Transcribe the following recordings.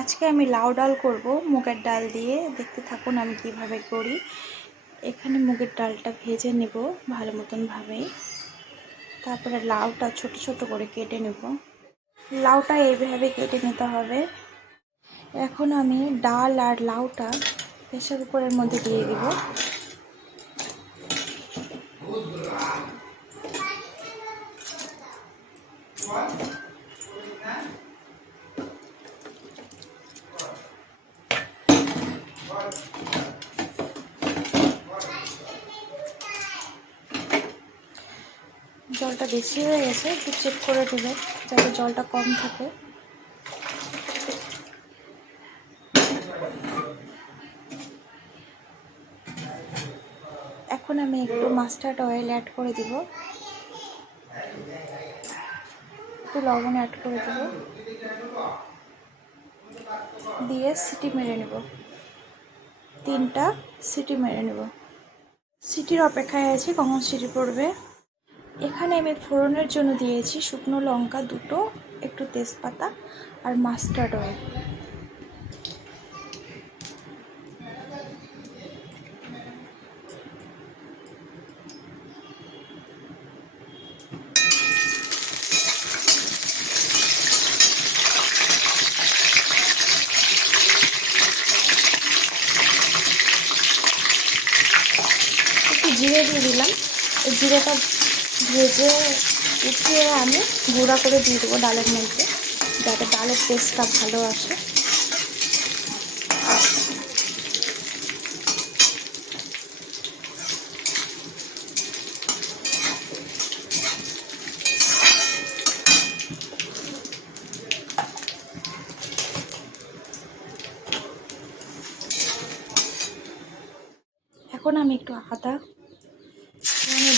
আজকে আমি লাউ ডাল করব মুগের ডাল দিয়ে। দেখতে থাকুন আমি কিভাবে করি। এখানে মুগের ডালটা ভেজে নেব ভালো মতন ভাবে। তারপরে লাউটা ছোট ছোট করে কেটে নেব। লাউটা এইভাবে কেটে নিতে হবে। এখন আমি ডাল আর লাউটা প্রেসার কুকারের মধ্যে দিয়ে দিব। জলটা বেশি হয়ে গেছে, একটু চেক করে দেবে যাতে জলটা কম থাকে। এখন আমি একটু মাস্টার্ড অয়েল অ্যাড করে দিব, একটু লবণ অ্যাড করে দেব, দিয়ে সিটি মেরে নেব। 3টা সিটি মেরে নেব। সিটির অপেক্ষায় আছি কখন সিটি পড়বে। এখানে আমি ফোড়নের জন্য দিয়েছি শুকনো লঙ্কা 2টো, একটু তেজপাতা আর মাস্টার্ড অয়েল। একটু জিরে দিয়ে দিলাম। জিরেটা ভেজে উঠিয়ে আমি গুঁড়া করে দিয়ে দেবো ডালের মধ্যে, যাতে ডালের টেস্টটা ভালো আসে। এখন আমি একটু আদা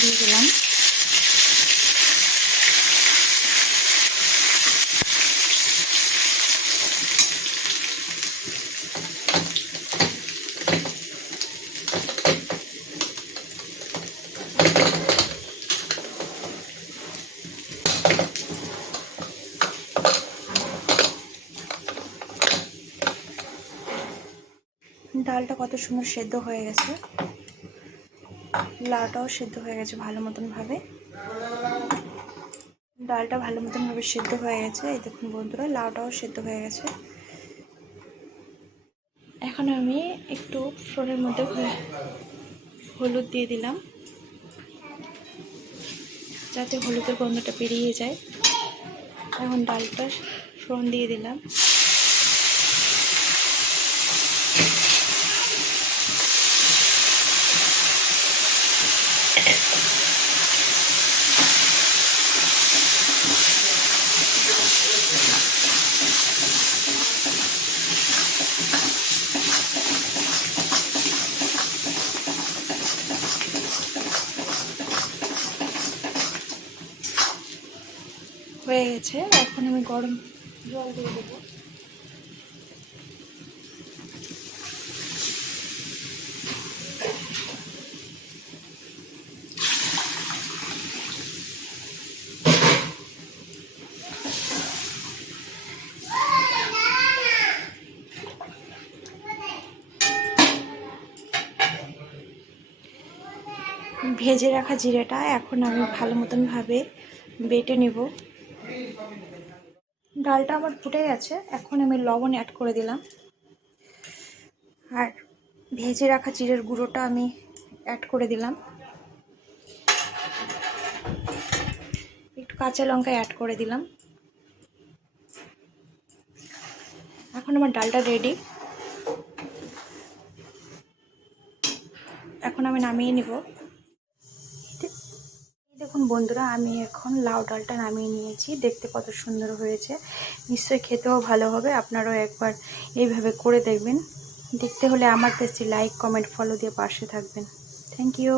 দিয়ে দিলাম। ডালটা কত সুন্দর সেদ্ধ হয়ে গেছে, লাউটাও সেদ্ধ হয়ে গেছে ভালো মতন ভাবে। ডালটা ভালো মতন ভাবে সেদ্ধ হয়ে গেছে। এই দেখুন বন্ধুরা, লাউটাও সেদ্ধ হয়ে গেছে। এখন আমি একটু ফোড়নের মধ্যে হলুদ দিয়ে দিলাম, যাতে হলুদের গন্ধটা বেরিয়ে যায়। এখন ডালটা ফোড়ন দিয়ে দিলাম। হয়ে গেছে। এখন আমি গরম জল দিয়ে দেবো। ভেজে রাখা জিরেটা এখন আমি ভালো মতন ভাবে বেটে নেব। ডালটা আমার ফুটে গেছে। এখন আমি লবণ অ্যাড করে দিলাম, আর ভেজে রাখা জিরের গুঁড়োটা আমি অ্যাড করে দিলাম। একটু কাঁচা লঙ্কা অ্যাড করে দিলাম। এখন আমার ডালটা রেডি। এখন আমি নামিয়ে নিব। দেখুন বন্ধুরা, আমি এখন লাউ ডালটা নামিয়ে নিয়েছি। দেখতে কত সুন্দর হয়েছে, নিশ্চয়ই খেতেও ভালো হবে। আপনারাও একবার এইভাবে করে দেখবেন। দেখতে হলে আমার পেজটি লাইক, কমেন্ট, ফলো দিয়ে পাশে থাকবেন। Thank you.